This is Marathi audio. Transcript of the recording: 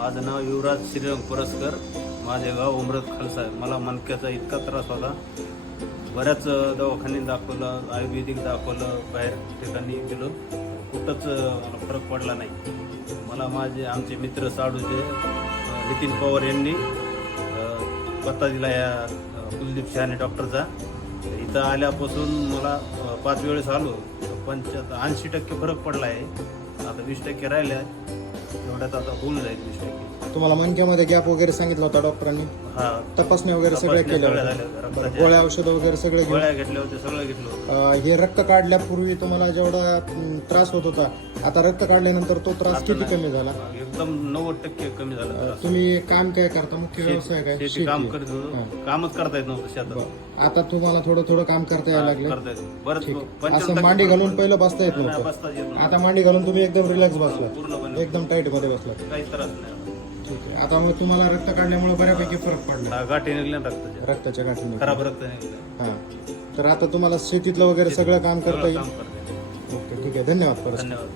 माझं नाव युवराज श्रीरंग परस्कर. माझे गाव उमरत खालसा आहे. मला मणक्याचा इतका त्रास होता. बऱ्याच दवाखान्यात दाखवलं, आयुर्वेदिक दाखवलं, बाहेर ठिकाणी गेलो, कुठंच मला फरक पडला नाही. मला आमचे मित्र साडूचे नितीन पवार यांनी पत्ता दिला या कुलदीप शहाणे डॉक्टरचा. इथं आल्यापासून मला 5 वेळेस आलो, 80% फरक पडला आहे. आता 20% राहिले आहे. एवढ्यात आता होऊन जाईल 20%. तुम्हाला मणक्यामध्ये गॅप वगैरे सांगितलं होता डॉक्टरांनी? हा, तपासण्या वगैरे सगळ्या केल्या होत्या? गोळ्या औषधं वगैरे सगळे गोळ्या घेतल्या होत्या, सगळं घेतलं होतं. हे रक्त काढल्यापूर्वी तुम्हाला जेवढा त्रास होत होता, आता रक्त काढल्यानंतर तो त्रास किती कमी झाला? एकदम 90% कमी झाला. तुम्ही काम काय करता? मुख्य व्यवसाय काय? शेती काम करत होतो. कामच करता येत नव्हतं शेतात. आता तुम्हाला थोडं थोडं काम करता यायला लागले? करता येत बरंच. असं मांडी घालून पहिलं बसता येत नव्हतं, बसता येत नव्हतं. आता मांडी घालून तुम्ही एकदम रिलॅक्स बसला, पूर्णपणे एकदम टाईट मध्ये बसला. काही त्रास नाही. ठीक आहे. आता मग तुम्हाला रक्त काढल्यामुळे बऱ्यापैकी फरक पडला? गाठी निघल्या रक्ताच्या गाठी खराब रक्त निघलं. हा. तर आता तुम्हाला शेतीतलं वगैरे सगळं काम करता येईल? काम करता येईल. ओके, ठीक आहे. धन्यवाद. धन्यवाद.